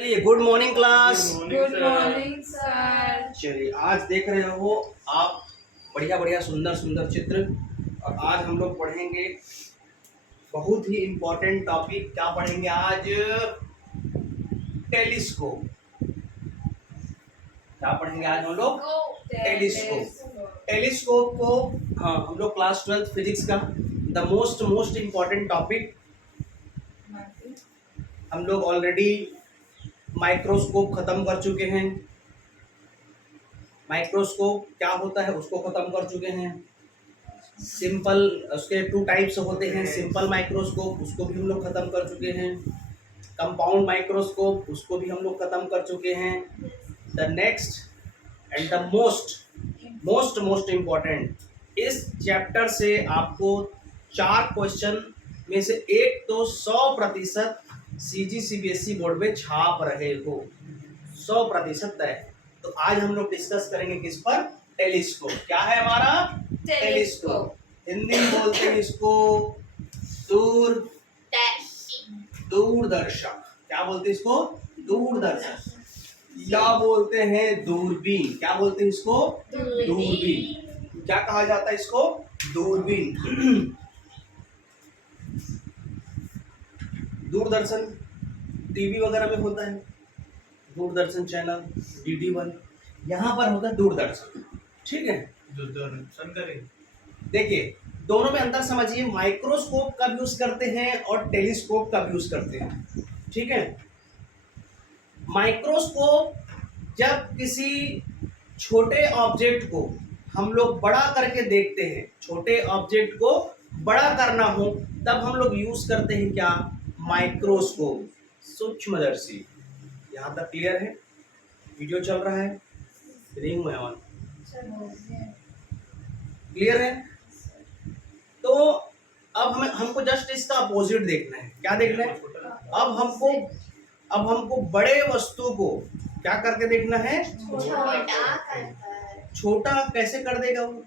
चलिए, good morning class. Good morning sir. चलिए, आज देख रहे हो आप बढ़िया बढ़िया सुंदर सुंदर चित्र। और आज हम लोग पढ़ेंगे बहुत ही इम्पोर्टेंट टॉपिक। क्या पढ़ेंगे आज? टेलीस्कोप। क्या पढ़ेंगे आज हम लोग? टेलीस्कोप। टेलीस्कोप को हाँ, हम लोग क्लास 12 फिजिक्स का द मोस्ट इम्पोर्टेंट टॉपिक हम लोग ऑलरेडी माइक्रोस्कोप खत्म कर चुके हैं। माइक्रोस्कोप क्या होता है उसको खत्म कर चुके हैं। सिंपल उसके 2 टाइप्स होते हैं, सिंपल माइक्रोस्कोप उसको भी हम लोग खत्म कर चुके हैं। कंपाउंड माइक्रोस्कोप उसको भी हम लोग खत्म कर चुके हैं। The next and the most important, इस चैप्टर से आपको 4 क्वेश्चन में से एक तो 100% CG-CBSE बोर्ड में छाप रहे हो, 100% तय। तो आज हम लोग डिस्कस करेंगे किस पर? टेलीस्कोप। क्या है हमारा? टेलीस्कोप। हिंदी में बोलते हैं इसको दूरदर्शक। क्या बोलते हैं इसको? दूरदर्शक। या बोलते हैं दूरबीन। क्या बोलते हैं इसको? दूरबीन। क्या कहा जाता है इसको? दूरबीन। दूरदर्शन टीवी वगैरह में होता है, दूरदर्शन चैनल DD1, यहाँ पर होता है दूरदर्शन। ठीक है, दूरदर्शन करें। देखिए, दोनों में अंतर समझिए। माइक्रोस्कोप का यूज करते हैं और टेलीस्कोप का यूज करते हैं। ठीक है, माइक्रोस्कोप जब किसी छोटे ऑब्जेक्ट को हम लोग बड़ा करके देखते हैं, छोटे ऑब्जेक्ट को बड़ा करना हो तब हम लोग यूज करते हैं क्या? माइक्रोस्कोप, सूक्ष्मदर्शी। यहाँ तक क्लियर है? वीडियो चल रहा है? रिंग में ऑन क्लियर है? तो अब हमको जस्ट इसका अपोजिट देखना है। क्या देखना है? अब हमको बड़े वस्तु को क्या करके देखना है? छोटा कैसे कर देगा वो?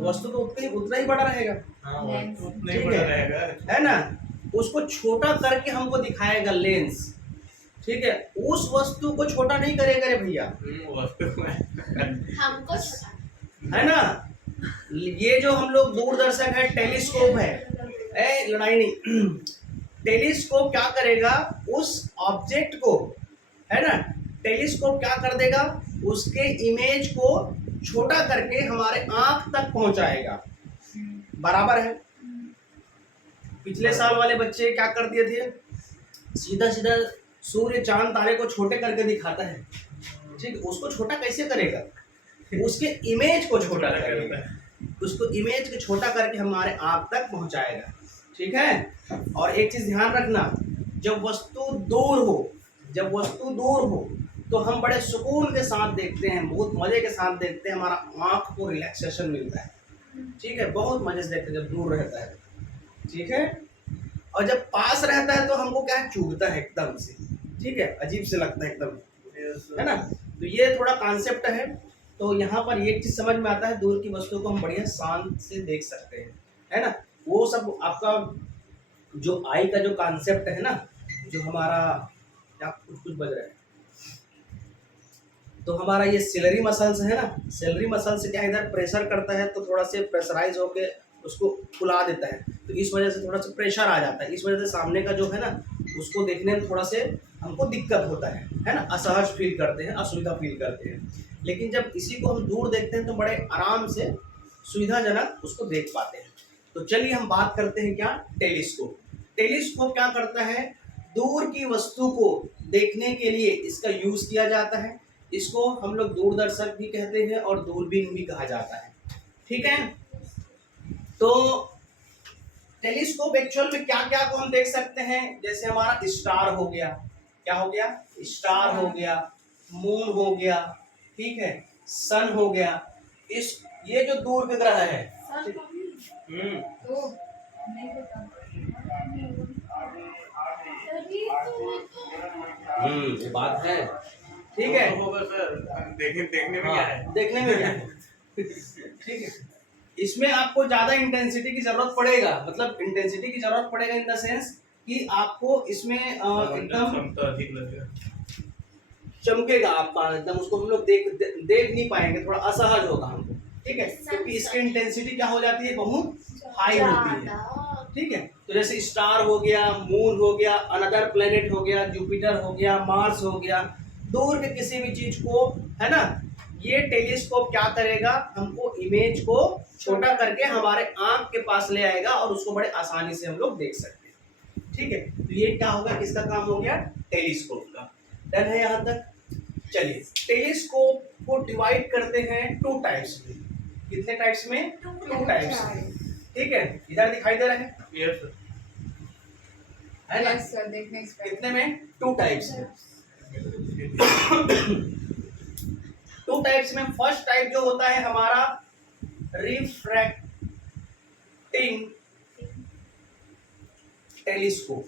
वस्तु तो उतना ही बड़ा रहेगा। उतना ही बड़ा रहेगा, है ना? उसको छोटा करके हमको दिखाएगा लेंस। ठीक है, उस वस्तु को छोटा नहीं करेगा रे भैया, हमको है ना? ये जो हम लोग दूरदर्शक है, टेलीस्कोप है, लड़ाई नहीं। टेलीस्कोप क्या करेगा? उस ऑब्जेक्ट को, है ना, टेलीस्कोप क्या कर देगा? उसके इमेज को छोटा करके हमारे आंख तक पहुंचाएगा। बराबर है? पिछले साल वाले बच्चे क्या कर दिए थे? सीधा सीधा सूर्य चांद तारे को छोटे करके दिखाता है। ठीक, उसको छोटा कैसे करेगा? उसके इमेज को छोटा करेगा, उसको इमेज को छोटा करके हमारे आंख तक पहुंचाएगा। ठीक है, और एक चीज ध्यान रखना, जब वस्तु दूर हो तो हम बड़े सुकून के साथ देखते हैं, बहुत मजे के साथ देखते हैं, हमारा आंख को रिलैक्सेशन मिलता है। ठीक है, बहुत मजे से देखते हैं जब दूर रहता है। ठीक है, और जब पास रहता है तो हमको क्या चुभता है एकदम से। ठीक है, अजीब से लगता है एकदम, है ना? तो ये थोड़ा कॉन्सेप्ट है। तो यहाँ पर एक चीज समझ में आता है, दूर की वस्तु को हम बढ़िया शांत से देख सकते हैं, है ना? वो सब आपका जो आई का जो कॉन्सेप्ट है ना, जो हमारा क्या कुछ बज रहा है, तो हमारा ये सेलरी मसल्स है ना, सेलरी मसल्स क्या इधर प्रेशर करता है तो थोड़ा से प्रेशराइज होके उसको फुला देता है, तो इस वजह से थोड़ा सा प्रेशर आ जाता है। इस वजह से सामने का जो है ना, उसको देखने में थोड़ा से हमको दिक्कत होता है ना, असहज फील करते हैं, असुविधा फील करते हैं। लेकिन जब इसी को हम दूर देखते हैं तो बड़े आराम से सुविधाजनक उसको देख पाते हैं। तो चलिए हम बात करते हैं क्या? टेलीस्कोप। टेलीस्कोप क्या करता है? दूर की वस्तु को देखने के लिए इसका यूज किया जाता है। इसको हम लोग दूरदर्शक भी कहते हैं और दूरबीन भी कहा जाता है। ठीक है, तो टेलीस्कोप एक्चुअल में क्या क्या को हम देख सकते हैं? जैसे हमारा स्टार हो गया, क्या हो गया? स्टार हो गया, मून हो गया, ठीक है, सन हो गया। इस ये जो दूर के ग्रह है, ये बात है। ठीक है, होगा सर, देखने में क्या है? देखने में क्या है? ठीक है, इसमें आपको ज्यादा इंटेंसिटी की जरूरत पड़ेगा, मतलब इंटेंसिटी की जरूरत पड़ेगा इन द सेंस कि आपको इसमें एकदम क्षमता अधिक लगेगा। चमकेगा आपका, एकदम उसको हम लोग देख नहीं पाएंगे, थोड़ा असहज होगा हमको, ठीक है, क्योंकि इसकी इंटेंसिटी क्या हो जाती है, बहुत हाई होती है, ठीक है। तो जैसे स्टार हो गया, मून हो गया, अनदर प्लेनेट हो गया, जुपिटर हो गया, मार्स हो गया, दूर के किसी भी चीज को, है ना, ये टेलीस्कोप क्या करेगा, हमको इमेज को छोटा करके हमारे आंख के पास ले आएगा और उसको बड़े आसानी से हम लोग देख सकते हैं, ठीक है। तो ये क्या होगा, किसका काम हो गया, टेलीस्कोप का। डन है यहाँ तक। चलिए, टेलीस्कोप को डिवाइड करते हैं 2 टाइप्स में। कितने टाइप्स में, 2 टाइप्स में, ठीक है। इधर दिखाई दे रहा है, यस सर। है ना, Yes, sir, देखने expect- कितने में, 2 टाइप्स में। 2 टाइप्स में फर्स्ट टाइप जो होता है हमारा रिफ्रैक्टिंग टेलीस्कोप।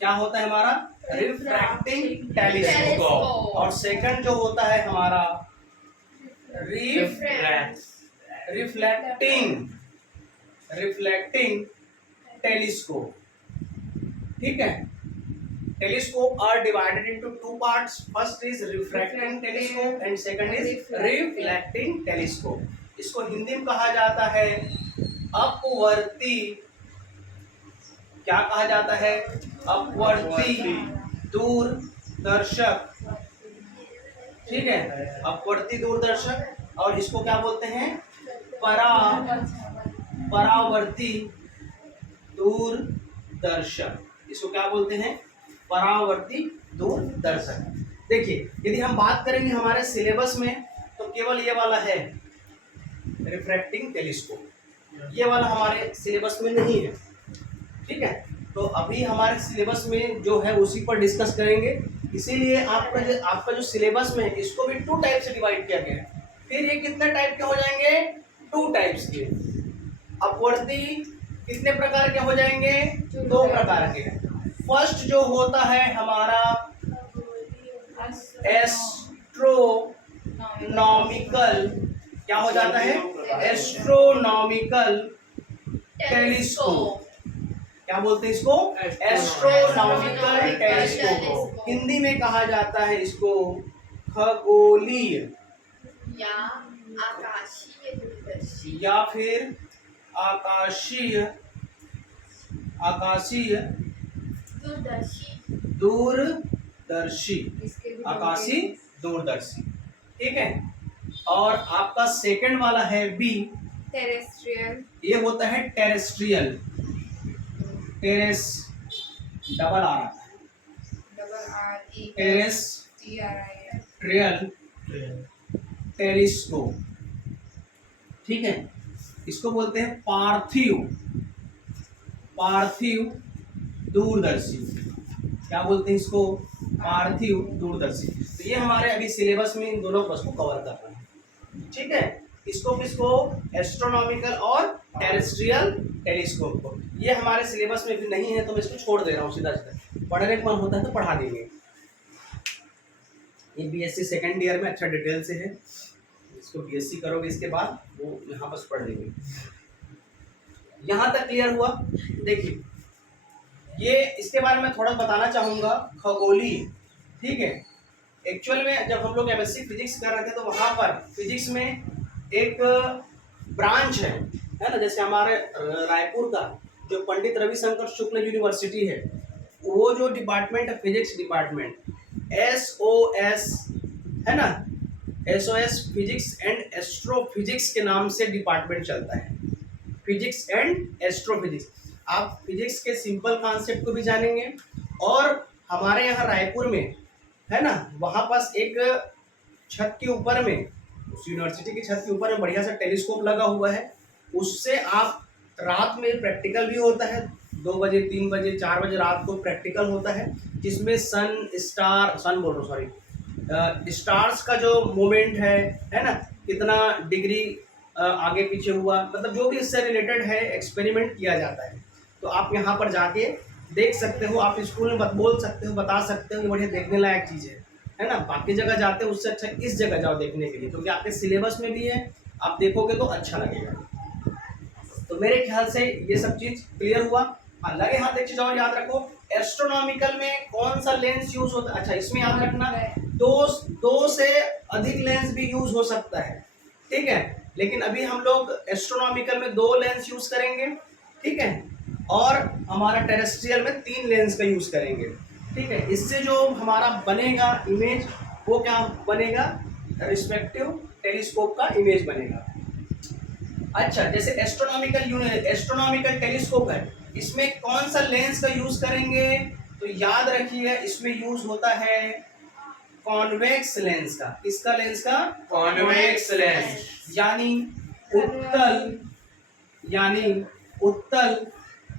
क्या होता है हमारा, रिफ्रैक्टिंग टेलीस्कोप। और सेकंड जो होता है हमारा रिफ्लेक्टिंग टेलीस्कोप, ठीक है। Telescope are divided into 2 parts. First is refracting telescope and second is reflecting telescope. इसको हिंदी में कहा जाता है अपवर्ती, क्या कहा जाता है, अपवर्ती दूरदर्शक, ठीक है, अपवर्ती दूरदर्शक। और इसको क्या बोलते हैं, परावर्ती दूरदर्शक। इसको क्या बोलते हैं, परावर्ती दूरदर्शक। देखिए, यदि हम बात करेंगे हमारे सिलेबस में तो केवल ये वाला है रिफ्रैक्टिंग टेलीस्कोप, ये वाला हमारे सिलेबस में नहीं है, ठीक है। तो अभी हमारे सिलेबस में जो है उसी पर डिस्कस करेंगे, इसीलिए आपका जो सिलेबस में है इसको भी 2 टाइप से डिवाइड किया गया है। फिर ये कितने टाइप के हो जाएंगे, 2 टाइप्स के। अपवर्ती कितने प्रकार के हो जाएंगे, 2 प्रकार के। फर्स्ट जो होता है हमारा एस्ट्रोनॉमिकल, क्या हो जाता है, एस्ट्रोनॉमिकल टेलीस्कोप। क्या बोलते हैं इसको, एस्ट्रोनॉमिकल टेलीस्कोप। हिंदी में कहा जाता है इसको खगोलीय या आकाशीय दूरदर्शी, या फिर आकाशीय दूरदर्शी, इसके भी आकाशीय दूरदर्शी, ठीक है। और आपका सेकंड वाला है बी, terrestrial, ये होता है टेरेस्ट्रियल, डबल आर आता है, RE टेरेस्ट्रियल TRIL, टेलीस्कोप, ठीक है। इसको बोलते हैं पार्थिव दूरदर्शी। क्या बोलते हैं इसको, पार्थिव दूरदर्शी। तो ये हमारे अभी सिलेबस में इन दोनों बस को कवर करना है, ठीक है। किसको एस्ट्रोनॉमिकल और टेरेस्ट्रियल टेलीस्कोप को। ये हमारे सिलेबस में भी नहीं है तो मैं इसको छोड़ दे रहा हूँ, सीधा पढ़ने का मन होता है तो पढ़ा देंगे। ये बीएससी सेकेंड ईयर में अच्छा डिटेल से है, इसको बीएससी करोगे इसके बाद वो यहाँ बस पढ़ देंगे। यहाँ तक क्लियर हुआ। देखिए, ये इसके बारे में थोड़ा बताना चाहूँगा, खगोलीय, ठीक है। एक्चुअल में जब हम लोग एमएससी फिजिक्स कर रहे थे तो वहाँ पर फिजिक्स में एक ब्रांच है ना, जैसे हमारे रायपुर का जो पंडित रविशंकर शुक्ल यूनिवर्सिटी है, वो जो डिपार्टमेंट है फिजिक्स डिपार्टमेंट, SOS है ना, SOS फिजिक्स एंड एस्ट्रोफिजिक्स के नाम से डिपार्टमेंट चलता है, फिजिक्स एंड एस्ट्रोफिजिक्स। आप फिजिक्स के सिंपल कॉन्सेप्ट को भी जानेंगे। और हमारे यहाँ रायपुर में है ना, वहाँ पास एक छत के ऊपर में, उस यूनिवर्सिटी की छत के ऊपर में बढ़िया सा टेलीस्कोप लगा हुआ है, उससे आप रात में प्रैक्टिकल भी होता है, 2 बजे 3 बजे 4 बजे रात को प्रैक्टिकल होता है, जिसमें स्टार्स का जो मूवमेंट है ना, कितना डिग्री आगे पीछे हुआ, मतलब जो भी इससे रिलेटेड है एक्सपेरिमेंट किया जाता है। तो आप यहाँ पर जाके देख सकते हो, आप स्कूल में बोल सकते हो, बता सकते हो, ये बढ़िया देखने लायक चीज़ है ना। बाकी जगह जाते हो उससे अच्छा इस जगह जाओ देखने के लिए, क्योंकि आपके सिलेबस में भी है, आप देखोगे तो अच्छा लगेगा। तो मेरे ख्याल से ये सब चीज़ क्लियर हुआ। हाँ, लगे हाथ एक चीज और याद रखो, एस्ट्रोनॉमिकल में कौन सा लेंस यूज होता है। अच्छा, इसमें याद रखना दो से अधिक लेंस भी यूज हो सकता है, ठीक है। लेकिन अभी हम लोग एस्ट्रोनॉमिकल में 2 लेंस यूज करेंगे, ठीक है, और हमारा टेरेस्ट्रियल में 3 लेंस का यूज करेंगे, ठीक है। इससे जो हमारा बनेगा इमेज वो क्या बनेगा, रिस्पेक्टिव टेलीस्कोप का इमेज बनेगा। अच्छा, जैसे एस्ट्रोनॉमिकल टेलीस्कोप है, इसमें कौन सा लेंस का यूज करेंगे, तो याद रखिए इसमें यूज होता है कॉन्वेक्स लेंस का। किसका लेंस का, कॉन्वेक्स लेंस, यानी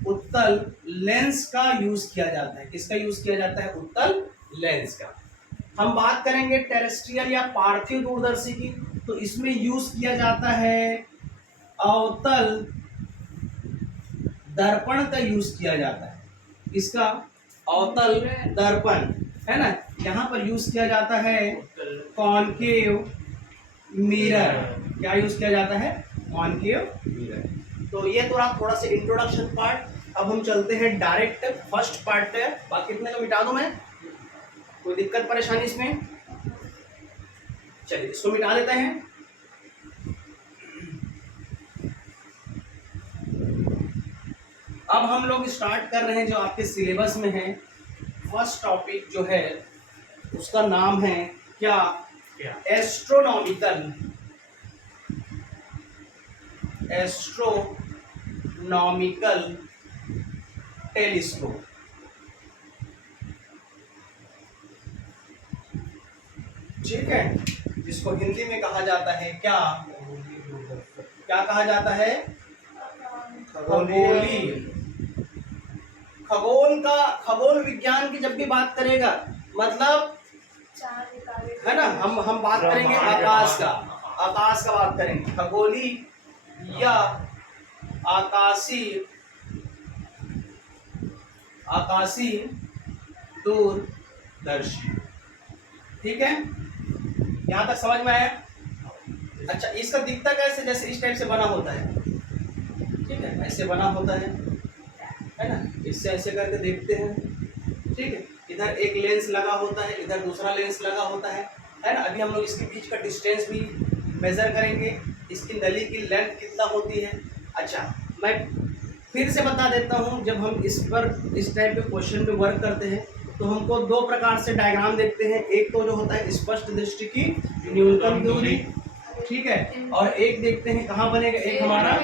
उत्तल लेंस का यूज किया जाता है। किसका यूज किया जाता है, उत्तल लेंस का। हम बात करेंगे टेरेस्ट्रियल या पार्थिव दूरदर्शी की, तो इसमें यूज किया जाता है अवतल दर्पण का यूज किया जाता है। इसका अवतल दर्पण है ना, यहाँ पर यूज किया जाता है कॉनकेव मिरर। क्या यूज किया जाता है, कॉनकेव मिरर। तो ये थोड़ा सा इंट्रोडक्शन पार्ट। अब हम चलते हैं डायरेक्ट फर्स्ट पार्ट पे। बाकी कितने को मिटा दूं मैं, कोई दिक्कत परेशानी इसमें, चलिए इसको मिटा देते हैं। अब हम लोग स्टार्ट कर रहे हैं जो आपके सिलेबस में है। फर्स्ट टॉपिक जो है उसका नाम है क्या, एस्ट्रोनॉमिकल टेलीस्कोप। ठीक है, जिसको हिंदी में कहा जाता है क्या कहा जाता है, खगोल विज्ञान की जब भी बात करेगा, मतलब है ना, हम बात करेंगे आकाश का बात करेंगे, खगोली या आकाशीय दूरदर्शी। ठीक है, यहाँ तक समझ में आया। अच्छा, इसका दिखता कैसे, जैसे इस टाइप से बना होता है, ठीक है, ऐसे बना होता है ना, इससे ऐसे करके देखते हैं, ठीक है। इधर एक लेंस लगा होता है, इधर दूसरा लेंस लगा होता है ना। अभी हम लोग इसके बीच का डिस्टेंस भी मेजर करेंगे, इसकी नली की लेंथ कितना होती है। अच्छा, मैं फिर से बता देता हूँ, जब हम इस टाइप के क्वेश्चन पे वर्क करते हैं तो हमको 2 प्रकार से डायग्राम देखते हैं। एक तो जो होता है स्पष्ट दृष्टि की न्यूनतम दूरी, ठीक है, और एक देखते हैं कहाँ बनेगा, एक हमारा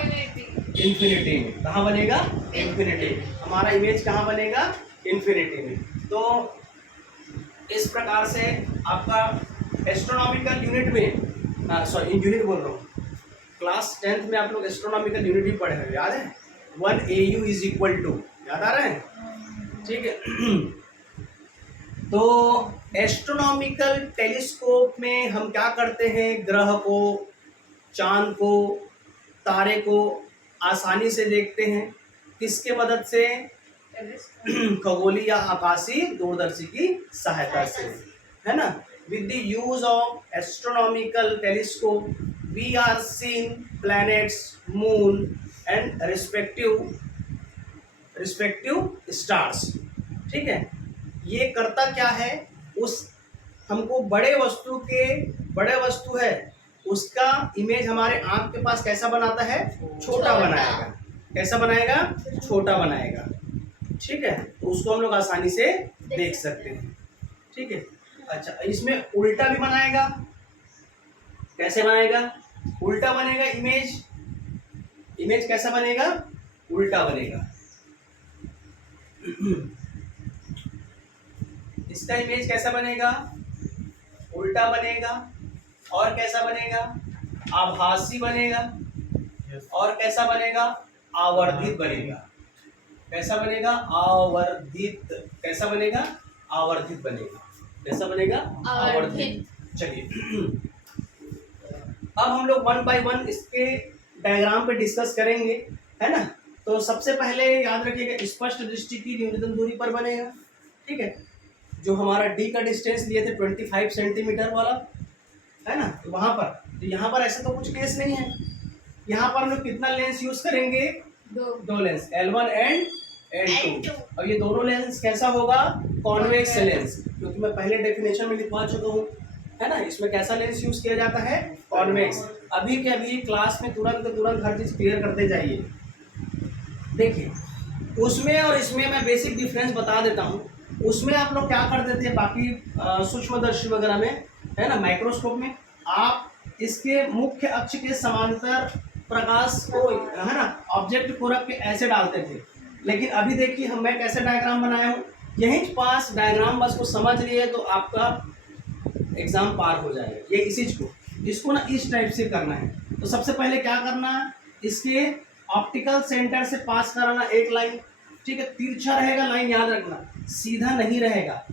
इन्फिनिटी में। कहाँ बनेगा, इन्फिनिटी। हमारा इमेज कहाँ बनेगा, इन्फिनिटी में। तो इस प्रकार से आपका एस्ट्रोनॉमिकल यूनिट में, यूनिट बोल रहा हूँ, क्लास 10th में आप लोग एस्ट्रोनॉमिकल यूनिट ही पढ़े हैं, याद है, 1 AU = याद आ रहा है, ठीक है। तो एस्ट्रोनॉमिकल टेलीस्कोप में हम क्या करते हैं, ग्रह को, चांद को, तारे को आसानी से देखते हैं। किसके मदद से, खगोलीय या आकाशीय दूरदर्शी की सहायता से, है ना। With the use of astronomical telescope we are seen planets, moon and respective stars. ठीक है, ये करता क्या है, हमको बड़े वस्तु है उसका इमेज हमारे आंख के पास कैसा बनाता है, छोटा बनाएगा। कैसा बनाएगा, छोटा बनाएगा। ठीक है, तो उसको हम लोग आसानी से देख सकते हैं। ठीक है, अच्छा, इसमें उल्टा भी बनाएगा। कैसे बनाएगा, उल्टा बनेगा इमेज कैसा बनेगा, उल्टा बनेगा। इसका इमेज कैसा बनेगा, उल्टा बनेगा। और कैसा बनेगा, आभासी बनेगा। और कैसा बनेगा, आवर्धित बनेगा। कैसा बनेगा, आवर्धित। कैसा बनेगा, आवर्धित बनेगा। कैसा बनेगा, आवर्धित। चलिए, अब हम लोग 1 by 1 इसके डायग्राम पे डिस्कस करेंगे, है ना। तो सबसे पहले याद रखिएगा, स्पष्ट दृष्टि की न्यूनतम दूरी पर बनेगा। ठीक है, जो हमारा डी का डिस्टेंस लिए थे 25 सेंटीमीटर वाला, है ना, तो वहाँ पर, तो यहाँ पर ऐसा तो कुछ केस नहीं है। यहाँ पर हम लोग कितना लेंस यूज करेंगे, 2 लेंस, L1 एंड N2। और ये दोनों लेंस कैसा होगा? कॉन्वेक्स लेंस, क्योंकि मैं पहले डेफिनेशन में लिखवा चुका हूँ, है ना। इसमें कैसा लेंस यूज किया जाता है? कॉन्वेक्स। अभी के अभी क्लास में तुरंत हर चीज क्लियर करते जाइए। देखिए, उसमें और इसमें मैं बेसिक डिफरेंस बता देता हूँ। उसमें आप लोग क्या करते थे, बाकी सूक्ष्मदर्शी वगैरह में, है ना, माइक्रोस्कोप में आप इसके मुख्य अक्ष के समांतर प्रकाश को, है ना, ऑब्जेक्ट को रख के ऐसे डालते थे। लेकिन अभी देखिए मैं कैसे डायग्राम बनाया हूँ, यहीं पास डायग्राम बस को समझ लिए तो आपका एग्जाम पार हो जाएगा। ये इसको ना इस टाइप से करना है। तो सबसे पहले क्या करना है, इसके ऑप्टिकल सेंटर से पास कराना एक लाइन, ठीक है। तिरछा रहेगा लाइन, याद रखना, सीधा नहीं रहेगा,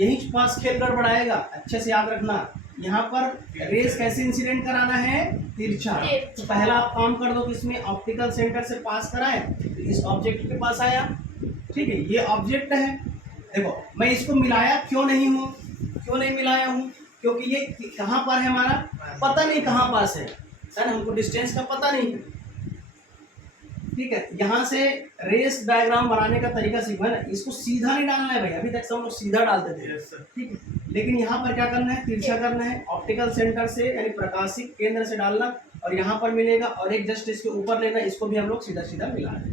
यहीं पास खेल गड़बड़ाएगा। अच्छे से याद रखना, यहाँ पर रेस कैसे इंसिडेंट कराना है? तिरछा। तो पहला आप काम कर दो कि इसमें ऑप्टिकल सेंटर से पास कराए, तो इस ऑब्जेक्ट के पास आया, ठीक है। ये ऑब्जेक्ट है, देखो मैं इसको मिलाया क्यों नहीं मिलाया हूँ? क्योंकि ये कहाँ पर है हमारा, पता नहीं कहाँ पास है ना, हमको डिस्टेंस का पता नहीं है, ठीक है। यहाँ से रेस डायग्राम बनाने का तरीका सीखो, है ना। इसको सीधा नहीं डालना है भाई, अभी तक सब लोग सीधा डालते थे, ठीक है। लेकिन यहाँ पर क्या करना है? तिरछा करना है, ऑप्टिकल सेंटर से यानी प्रकाशिक केंद्र से डालना, और यहाँ पर मिलेगा, और एक जस्ट इसके ऊपर लेना, इसको भी हम लोग सीधा सीधा मिला रहे।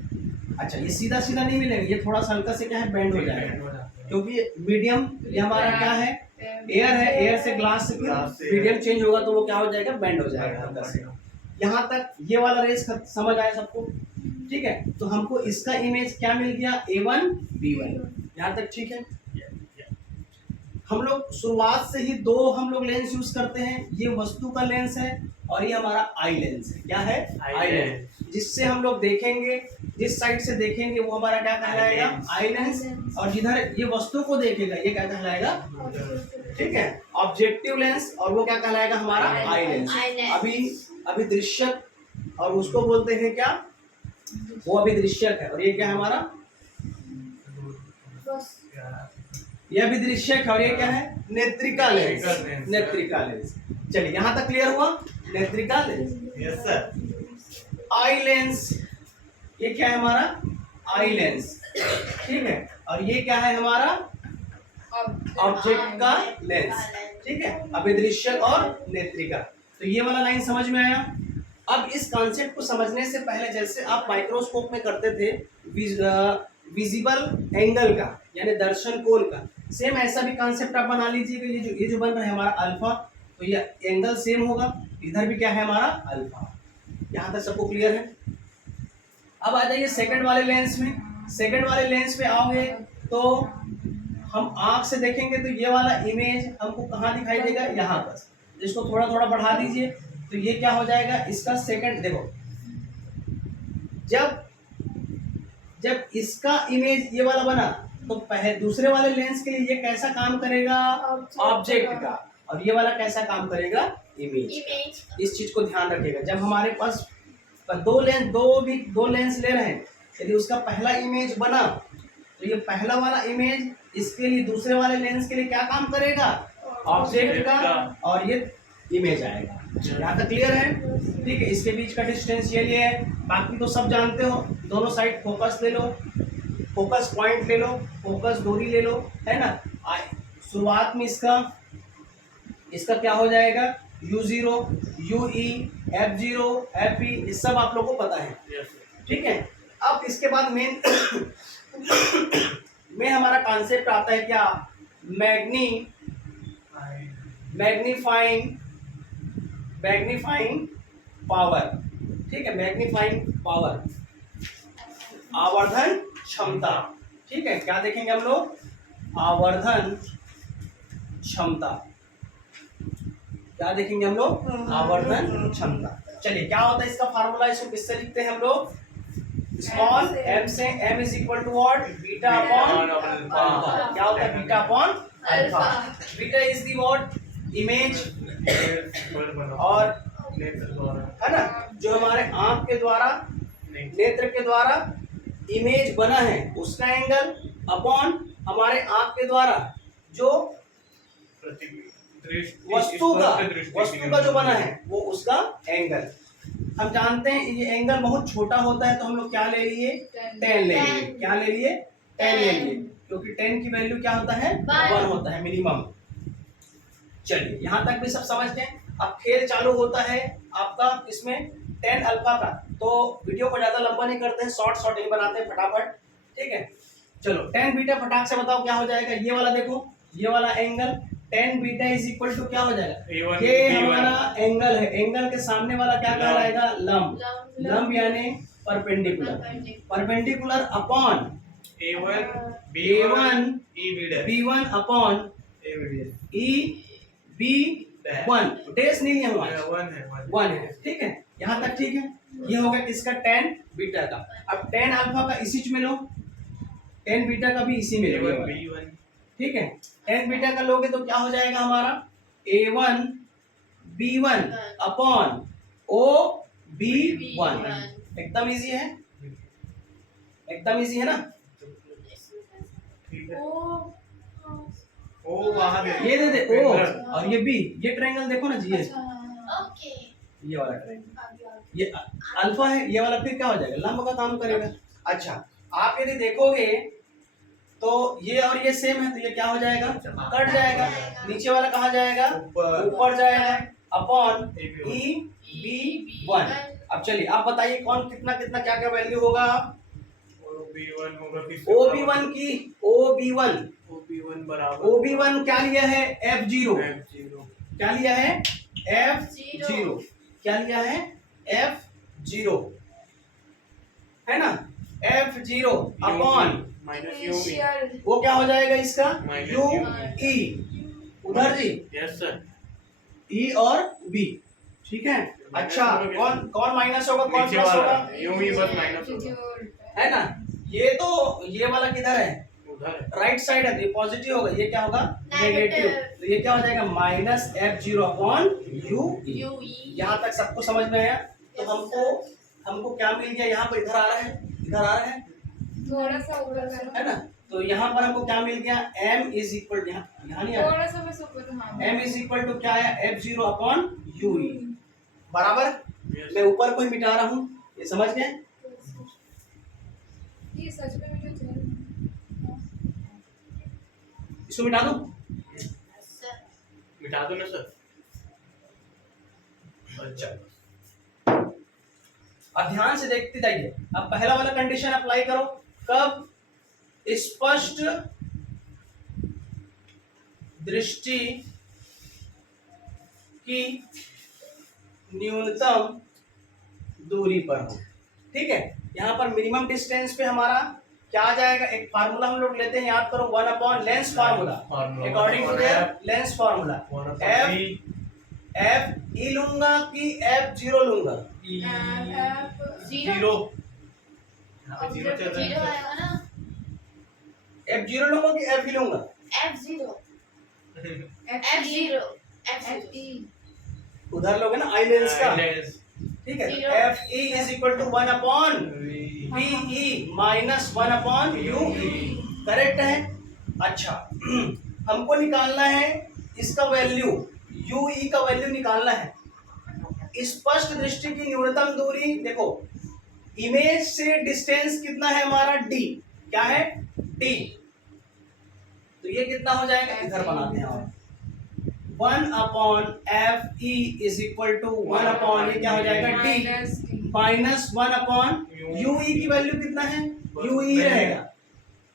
अच्छा, ये सीधा सीधा नहीं मिलेगा, ये थोड़ा सा हल्का से क्या है, बेंड हो जाएगा, क्योंकि मीडियम ये हमारा क्या है, एयर है। एयर से ग्लास से मीडियम चेंज होगा तो वो क्या हो जाएगा, बेंड हो जाएगा हल्का से। यहाँ तक ये वाला रेस समझ आया सबको, ठीक है। तो हमको इसका इमेज क्या मिल गया, A1 B1, यहाँ तक ठीक है। हम लोग शुरुआत से ही दो हम लोग लेंस यूज करते हैं, ये वस्तु का लेंस है और ये हमारा आई लेंस है। क्या है? आई लेंस, जिससे हम लोग देखेंगे, जिस साइड से देखेंगे वो हमारा क्या कहलाएगा, आई लेंस, और जिधर ये वस्तु को देखेगा ये क्या कहलाएगा, ठीक है, ऑब्जेक्टिव लेंस, और वो क्या कहलाएगा, हमारा आई लेंस। अभी दृश्यक, और उसको बोलते हैं क्या, वो अभी दृश्यक है, और ये क्या है हमारा, ये अभी दृश्यक है, और ये क्या है, नेत्रिका लेंस। नेत्रिका लेंस, चलिए यहाँ तक क्लियर हुआ। नेत्रिका lens, yes sir. Eye lens, ये क्या है हमारा, आई लेंस, ठीक है। और ये क्या है हमारा, ऑब्जेक्ट का लेंस, ठीक है, अभिदृश्यक और नेत्रिका। तो ये वाला लाइन समझ में आया। अब इस कॉन्सेप्ट को समझने से पहले, जैसे आप माइक्रोस्कोप में करते थे विजिबल एंगल का यानी दर्शन कोण का, सेम ऐसा भी कॉन्सेप्ट आप बना लीजिएगा। ये जो बन रहा है हमारा अल्फा, तो ये एंगल सेम होगा, इधर भी क्या है हमारा अल्फा। यहाँ तक सबको क्लियर है। अब आ जाइए सेकंड वाले लेंस में। सेकंड वाले लेंस पे आओगे तो हम आंख से देखेंगे तो ये वाला इमेज हमको कहाँ दिखाई देगा, यहाँ पर। इसको थोड़ा थोड़ा बढ़ा दीजिए तो ये क्या हो जाएगा, इसका सेकंड, देखो जब इसका इमेज ये वाला बना तो पहले दूसरे वाले लेंस के लिए ये कैसा काम करेगा, ऑब्जेक्ट का, और ये वाला कैसा काम करेगा, इमेज। इस चीज को ध्यान रखिएगा। जब हमारे पास दो लेंस ले रहे हैं, यदि उसका पहला इमेज बना तो ये पहला वाला इमेज इसके लिए दूसरे वाले लेंस के लिए क्या काम करेगा, ऑब्जेक्ट का, और ये इमेज आएगा। यहाँ तक क्लियर है, ठीक है। इसके बीच का डिस्टेंस ये है, बाकी तो सब जानते हो। दोनों साइड फोकस ले लो, फोकस पॉइंट ले लो, फोकस दूरी ले लो, है ना। शुरुआत में इसका क्या हो जाएगा, U0, UE, F0, FE, ये सब आप लोगों को पता है, ठीक है। अब इसके बाद मेन में हमारा कॉन्सेप्ट आता है क्या, मैग्नीफाइंग पावर, ठीक है। मैग्नीफाइंग पावर, आवर्धन क्षमता, ठीक है। क्या देखेंगे हम लोग, आवर्धन क्षमता, क्या देखेंगे हम लोग, आवर्धन क्षमता। चलिए क्या होता है इसका फार्मूला, इसको किससे लिखते हैं हम लोग, स्मॉल m से m is equal to what, beta upon alpha. क्या होता है, beta upon alpha. Beta is the what, image, और है ना, जो हमारे आंख के द्वारा, नेत्र के द्वारा इमेज बना है उसका एंगल, अपॉन हमारे आंख के द्वारा जो वस्तु का जो बना है वो उसका एंगल। हम जानते हैं ये एंगल बहुत छोटा होता है, तो हम लोग क्या ले लिए, 10 ले लिए। क्या ले लिए, 10 ले लिए, क्योंकि 10 की वैल्यू क्या होता है, 1 होता है मिनिमम। चलिए यहाँ तक भी सब समझ गए। अब खेल चालू होता है आपका इसमें 10 अल्फा का। तो वीडियो को ज्यादा लंबा नहीं करते हैं, शॉर्ट ही बनाते हैं फटाफट, ठीक है। चलो 10 बीटा फटाक से बताओ क्या हो जाएगा। ये वाला देखो, ये वाला angle 10 beta is equal to क्या हो जाएगा, ये हमारा एंगल है। एंगल के सामने वाला क्या कहलाएगा, लंब। लंब यानी perpendicular. Perpendicular upon A1 A1 B1 B1 upon E B1। Dash नहीं है हमारा, 1 है, ठीक है। यहाँ तक ठीक है। ये होगा किसका, 10 बीटा का। अब 10 अल्फा का इसी में लो, 10 बीटा का भी इसी में लो, B1 ठीक है। 10 बीटा का लोगे तो क्या हो जाएगा हमारा, A1 B1 upon O B1। एकदम इजी है, एकदम इजी है ना। ठीक है। ओ वहां दे, ये दे ओ और ये B, ये ट्रायंगल देखो ना जी, ओके ये वाला ट्रायंगल, ये अल्फा है, ये वाला फिर क्या हो जाएगा, लंब का काम करेगा। अच्छा आप यदि देखोगे तो ये और ये सेम है, तो ये क्या हो जाएगा, कट जाएगा। नीचे वाला कहाँ जाएगा, ऊपर जाएगा, अपॉन E B1। अब चलिए आप बताइए कौन कितना कितना क्या क्या वैल्यू होगा। OB1 होगा, OB1 की OB1 बराबर, OB1 क्या लिया है, F0। F0 क्या लिया है, F0। क्या लिया है, F0 है ना, F0 अपॉन माइनस UE। वो क्या हो जाएगा इसका, Minus UE। उधर जी यस सर। E और B, ठीक है। अच्छा कौन कौन माइनस होगा, कौन नीचे प्लस वाला होगा, UE बस माइनस होगा, है ना। ये तो ये वाला किधर है, उधर है। राइट साइड है, तो ये पॉजिटिव होगा, ये क्या होगा, नेगेटिव। तो ये क्या हो जाएगा, माइनस F0 अपॉन UE। यहाँ तक सबको समझ में आया। तो हमको क्या मिल गया, यहाँ पर इधर आ रहा है, इधर आ रहा है, थोड़ा सा ऊपर करो, है ना। तो यहाँ पर हमको क्या मिल गया, M इज इक्वल, यहाँ नहीं आ थोड़ा सा बस ऊपर, हाँ M इज इक्वल टू क्या है, F0 अपॉन UE बराबर। Yes. मैं ऊपर को ही मिटा रहा हूँ, ये समझ गए। ये सच में मुझे चाहिए। इसको मिटा दूं, मिटा दो ना सर। अच्छा अब ध्यान से देखते जाइए। अब पहला वाला कंडीशन अप्लाई करो, कब स्पष्ट दृष्टि की न्यूनतम दूरी पर हो, ठीक है। यहाँ पर मिनिमम डिस्टेंस पे हमारा क्या आ जाएगा, एक फार्मूला हम लोग लेते हैं, याद करो, 1 upon lens formula, according to the lens formula. F E लूंगा कि F0 लूंगा, जीरो, यहाँ पे जीरो चल रहा है। F0 लूंगा कि F लूंगा, उधर लोगे ना आई लेंस का, ठीक है। F E is equal to 1 upon V E minus 1 upon U E, correct है। अच्छा हमको निकालना है इसका वैल्यू, U E का वैल्यू निकालना है। स्पष्ट दृष्टि की न्यूनतम दूरी देखो, इमेज से डिस्टेंस कितना है हमारा, D, क्या है, D। तो ये कितना हो जाएगा, इधर बनाते हैं और 1 upon F E is equal to 1 upon, ये क्या हो जाएगा, D minus 1 upon U E की वैल्यू कितना है, U E रहेगा,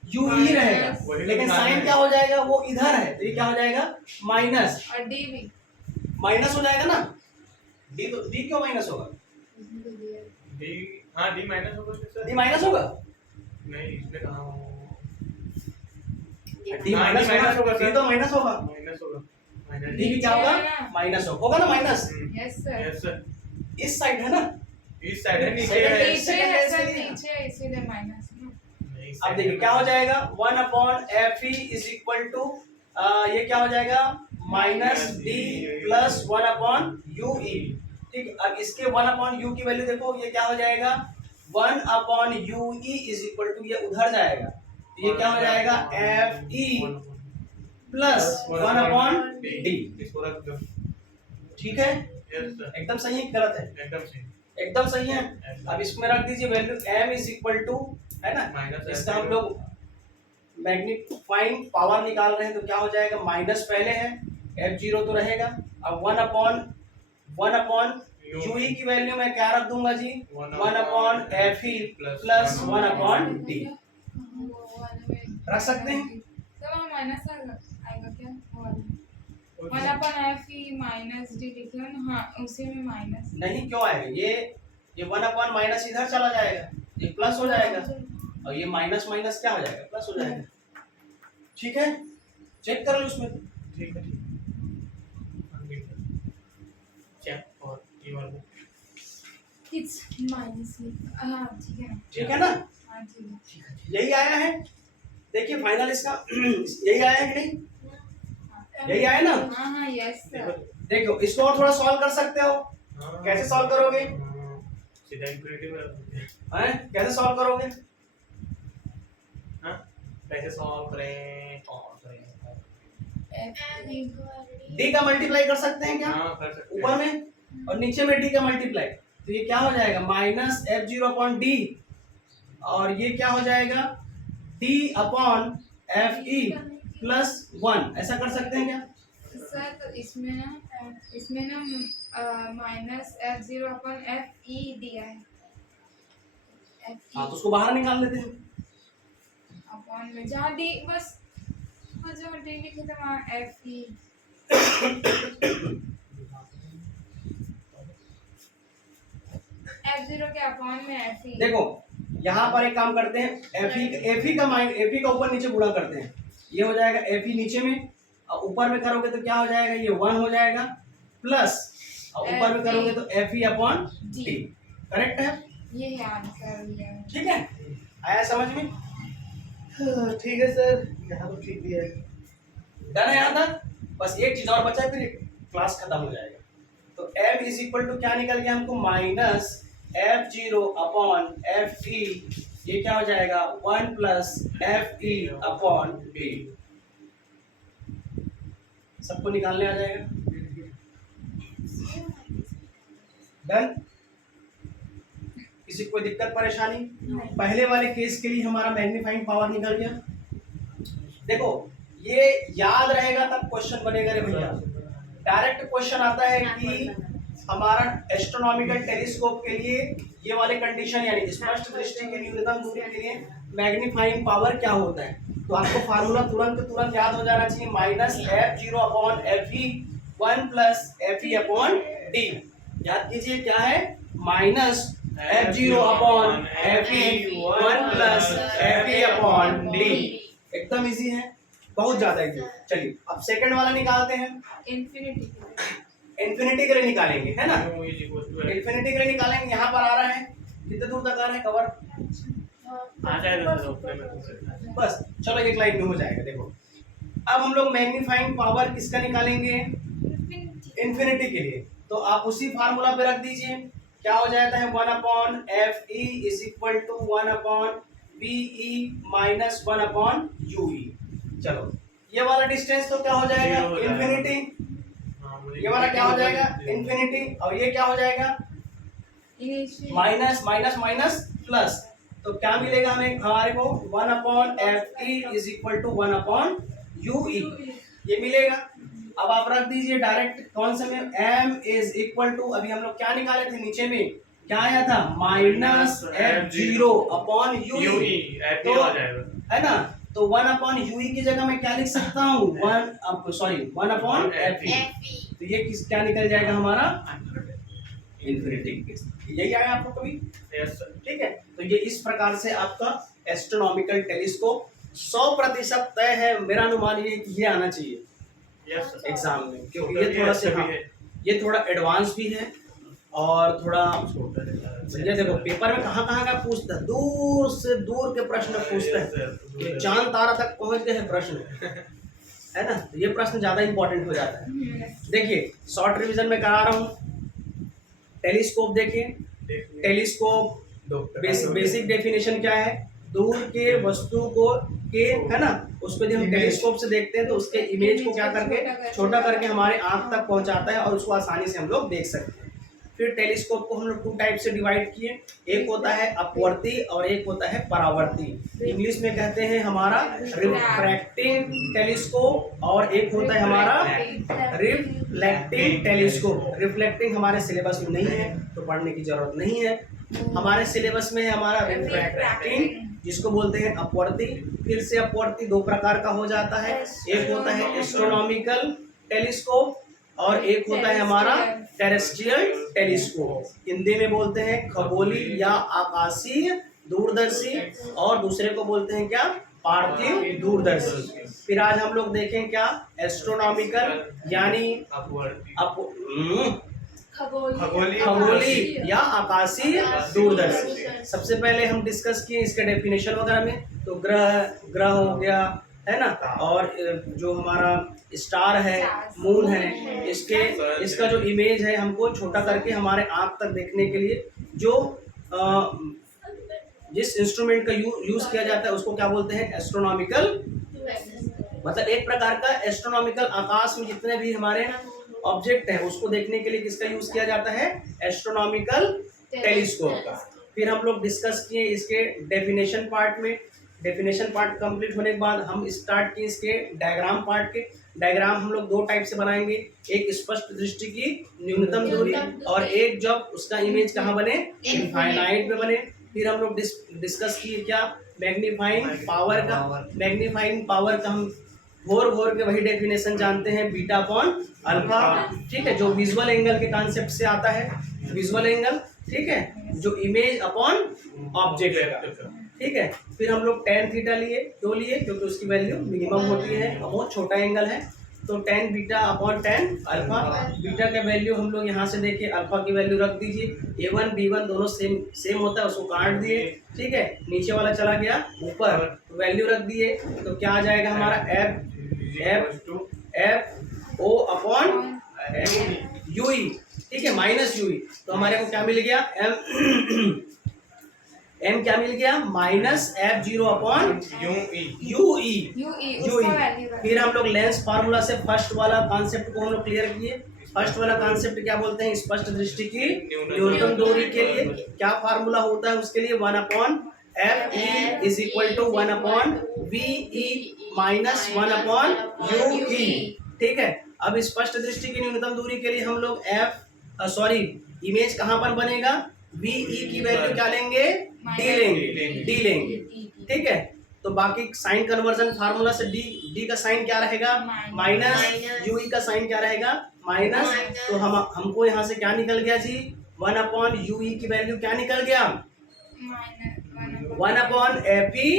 U E रहेगा, लेकिन साइन क्या हो जाएगा, वो इधर है, तो ये क्या हो जाएगा, माइनस, और डी भी माइनस हो जाएगा ना। D तो D क्यों माइनस होगा, डी, हाँ डी माइनस होगा सर। D माइनस होगा, नहीं इसने कहा D माइनस होगा, D तो माइनस होगा, माइनस होगा, D भी क्या होगा, माइनस होगा ना, minus yes sir, yes sir. इस साइड है ना, इस साइड है, नीचे Second है। नीचे है सर, नीचे है इसीलिए माइनस। नहीं, इस अब side देखिए है। क्या हो जाएगा, 1 upon F E is equal to ये क्या हो जाएगा, minus D plus 1 upon U E, ठीक है। अब इसके 1 अपॉन U की वैल्यू देखो, ये क्या हो जाएगा, 1 upon U E is equal to, ये उधर जाएगा, तो ये क्या हो जाएगा, F E plus 1 upon D, इसको रख दो। ठीक है। यस सर, एकदम सही है, गलत है, एकदम सही। एकदम सही है। अब इसमें रख दीजिए value m is equal to, है ना, माइनस इसका हम लोग मैग्नीफाइंग पावर निकाल रहे हैं तो क्या हो जाएगा, माइनस पहले है, f0 तो रहेगा। अब 1 अपॉन ue की वैल्यू मैं क्या रख दूंगा जी, 1 upon fe plus 1 upon d रख सकते हैं। तो वहाँ माइनस आएगा क्या? 1 upon F E minus D लिखे हो ना, हाँ उसी में माइनस। नहीं क्यों आएगा, ये 1 अपॉन माइनस इधर चला जाएगा, ये प्लस हो जाएगा, और ये माइनस माइनस क्या हो जाएगा, प्लस हो जाएगा। ठीक है, चेक कर लो उसमें। ठीक है, चेक और ये वाला इट्स माइनस, हाँ ठीक है ना, ठीक है ना, हाँ ठीक है। यही आया है। देखिए फाइनल इसका यही आया है कि नहीं, यही आया ना। हाँ हाँ यस सर। देखो इसको और थोड़ा सॉल्व कर सकते हो, कैसे सॉल्व करोगे, सीधा इंफिनिटी में हैं कैसे सॉल्व करोगे, हाँ कैसे सॉल्व करें डी का मल्टीप्लाई कर सकते हैं क्या, हाँ कर सकते हैं। ऊपर में और नीचे में डी का मल्टीप्लाई, तो ये क्या हो जाएगा माइनस f0 अपॉन डी, और ये क्या हो जाएगा d अपॉन fe प्लस 1, ऐसा कर सकते हैं क्या। सर तो इसमें ना माइनस f0 अपन fe दिया है, हाँ तो उसको बाहर निकाल लेते हैं। अपॉन में जहाँ डी बस, और जहाँ डी लिखे थे वहाँ fe। f0 के अपॉन में fe। देखो यहाँ पर एक काम करते हैं, fe का ऊपर नीचे गुणा करते हैं, ये हो जाएगा fe नीचे में, और ऊपर में करोगे तो क्या हो जाएगा, ये 1 हो जाएगा, प्लस और ऊपर में करोगे तो fe अपॉन डी, करेक्ट है, ये है आंसर ये। ठीक है, आया समझ में। ठीक है सर, यहाँ तो ठीक दिया है, डन है यहाँ तक। बस एक चीज और बचा है, फिर क्लास खत्म हो जाएगा। तो m इज इक्वल टू क्या निकल गया हमको, माइनस f0 अपॉन fe, ये क्या हो जाएगा 1 प्लस fe अपॉन d, सबको निकालने आ जाएगा। डन, किसी को कोई दिक्कत परेशानी, पहले वाले केस के लिए हमारा मैग्नीफाइंग पावर निकल गया। देखो ये याद रहेगा तब क्वेश्चन बनेगा रे भैया। डायरेक्ट क्वेश्चन आता है कि हमारा एस्ट्रोनॉमिकल टेलीस्कोप के लिए ये वाले कंडीशन, यानी स्पष्ट दृष्टि के न्यूनतम दूरी के लिए मैग्नीफाइंग पावर क्या होता है, तो आपको फार्मूला तुरंत याद हो जाना चाहिए, minus f0 upon fe 1 plus fe upon d। याद कीजिए क्या है, minus f0 upon fe 1 plus fe upon d। एकदम इजी है, बहुत ज्यादा इजी। चलिए अब सेकंड वाला निकालते हैं, इन्फिनिटी। इन्फिनिटी के लिए निकालेंगे, है ना, Mu is equal to infinity के लिए निकालेंगे। यहाँ पर आ रहा है, कितने दूर तक आ रहा है कवर, आ जाएगा सर, अपने में कुछ है। बस चलो एक लाइन में हो जाएगा। देखो अब हम लोग मैग्नीफाइंग पावर किसका निकालेंगे, इन्फिनिटी के लिए, तो आप उसी फार्मूला पे रख दीजिए, क्या हो जाता है 1 upon fe is equal to 1 upon ve minus 1 upon ue। चलो ये वाला डिस्टेंस तो क्या हो जाएगा, Zero हो जाएगा। इन्फिनिटी, हाँ, मुझे ये वाला क्या हो जाएगा, Zero। इन्फिनिटी, और ये क्या हो जाएगा माइनस माइनस माइनस प्लस, तो क्या मिलेगा हमें, हमारे को 1 upon fe is equal to 1 upon ue, ये मिलेगा। अब आप रख दीजिए डायरेक्ट कौन से में, m इज इक्वल टू, अभी हम लोग क्या निकाले थे, नीचे में क्या आया था, minus f0 upon ue, FE तो आ जाएगा। है ना, तो 1 अपॉन ue की जगह मैं क्या लिख सकता हूँ, 1 अपॉन fe, तो ये किस क्या निकल जाएगा हमारा, इन्फिनिटी। यही आया आपको कभी, यस सर। ठीक है। तो ये इस प्रकार से आपका एस्ट्रोनॉमिकल टेलीस्कोप 100% तय है, मेरा अनुमान ये कि ये आना चाहिए यस सर। एग्जाम में, क्योंकि छोटा ये भी थोड़ा है, सा, अच्छा हाँ, भी है। ये थोड़ा एडवांस भी है, और थोड़ा छोटा रहता है। ये देखो पेपर में कहाँ कहाँ का पूछता है, दूर से दूर के प्रश्न पूछता है, कि चांद तारा तक पहुंच गए हैं प्रश्न, है ना, तो ये प्रश्न ज्यादा इंपॉर्टेंट हो जाता है। देखिए शॉर्ट रिवीजन में करा रहा हूँ, टेलीस्कोप देखिए, टेलीस्कोप बेसिक डेफिनेशन क्या है, दूर के वस्तु को के, है ना, उसको जब हम टेलीस्कोप से देखते हैं तो उसके इमेज को क्या करके छोटा करके हमारे आंख तक पहुंचाता है, और उसको आसानी से हम लोग देख सकते हैं। फिर टेलीस्कोप को हम लोग 2 टाइप से डिवाइड किए, एक होता है अपवर्ती और एक होता है परावर्ती। इंग्लिश में कहते हैं हमारा रिफ्रैक्टिंग टेलीस्कोप और एक होता है हमारा रिफ्लेक्टिंग टेलीस्कोप। रिफ्लेक्टिंग हमारे सिलेबस में नहीं है तो पढ़ने की जरूरत नहीं है। हमारे सिलेबस में है हमारा रिफ्रैक्टिंग, जिसको बोलते हैं अपवर्ती। फिर से अपवर्ती 2 प्रकार का हो जाता है, एक होता है एस्ट्रोनॉमिकल टेलीस्कोप और एक होता है हमारा टेरेस्ट्रियल टेलीस्कोप। हिंदी में बोलते हैं खगोली या आकाशीय दूरदर्शी और दूसरे को बोलते हैं क्या, पार्थिव दूरदर्शी। फिर आज हम लोग देखें क्या, एस्ट्रोनॉमिकल यानी खगोली या आकाशीय दूरदर्शी। सबसे पहले हम डिस्कस किए इसके डेफिनेशन वगैरह में, तो ग्रह हो गया है ना, और जो हमारा स्टार है, मून है, इसका जो इमेज है हमको छोटा करके हमारे आँख तक देखने के लिए जो जिस इंस्ट्रूमेंट का यूज किया जाता है उसको क्या बोलते हैं, एस्ट्रोनॉमिकल। मतलब एक प्रकार का एस्ट्रोनॉमिकल, आकाश में जितने भी हमारे ऑब्जेक्ट है उसको देखने के लिए किसका यूज किया जाता है, एस्ट्रोनॉमिकल टेलीस्कोप का। फिर हम लोग डिस्कस किए इसके डेफिनेशन पार्ट में। डेफिनेशन पार्ट कंप्लीट होने के बाद हम स्टार्ट किए इसके डायग्राम पार्ट के। डायग्राम हम लोग 2 टाइप से बनाएंगे, एक स्पष्ट दृष्टि की न्यूनतम दूरी और एक जब उसका इमेज कहाँ बने, इनफाइनाइट में बने। फिर हम लोग डिस्कस किए क्या, मैग्नीफाइंग पावर का। मैग्नीफाइंग पावर का हम घोर के वही डेफिनेशन जानते हैं, बीटा अपॉन अल्फा, ठीक है, जो विजुअल एंगल के कॉन्सेप्ट से आता है, विजुअल एंगल, ठीक है, जो इमेज अपॉन ऑब्जेक्ट का, ठीक है। फिर हम लोग tan थीटा लिए, क्यों लिए, क्योंकि उसकी वैल्यू मिनिमम होती है और बहुत छोटा एंगल है, तो tan beta upon tan alpha. Beta का वैल्यू हम लोग यहाँ से देखिए, अल्फा की वैल्यू रख दीजिए, A1 B1 दोनों सेम होता है, उसको काट दिए, ठीक है, नीचे वाला चला गया ऊपर, तो वैल्यू रख दिए, तो क्या आ जाएगा हमारा F O अपॉन UE, ठीक है, माइनस UE। तो हमारे को क्या मिल गया, M क्या मिल गया, माइनस F0 अपॉन UE। फिर हम लोग लेंस फार्मूला से फर्स्ट वाला कॉन्सेप्ट को हम लोग क्लियर किए। फर्स्ट वाला कॉन्सेप्ट क्या बोलते हैं, स्पष्ट दृष्टि की न्यूनतम दूरी के लिए क्या फार्मूला होता है, उसके लिए 1 upon FE is equal to 1 upon VE minus 1 upon UE, ठीक है। अब स्पष्ट दृष्टि की न्यूनतम दूरी के लिए हम लोग इमेज कहाँ पर बनेगा, VE की वैल्यू क्या लेंगे, D लेंगे, ठीक है। तो बाकी साइन कन्वर्जन फार्मूला से D का साइन क्या रहेगा, माइनस, UE का साइन क्या रहेगा, माइनस। तो हमको यहाँ से क्या निकल गया जी, 1 अपॉन UE की वैल्यू क्या निकल गया, 1 अपॉन FE,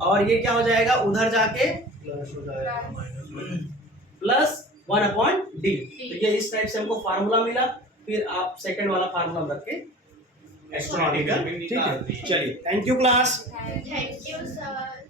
और ये क्या हो जाएगा उधर जाके प्लस 1 अपॉन D। तो ये इस टाइप से हमको फार्मूला मिला। फिर आप सेकंड वाला फार्मूला रख के एस्ट्रोनॉमिकल, ठीक है। चलिए, thank you class. Thank you sir.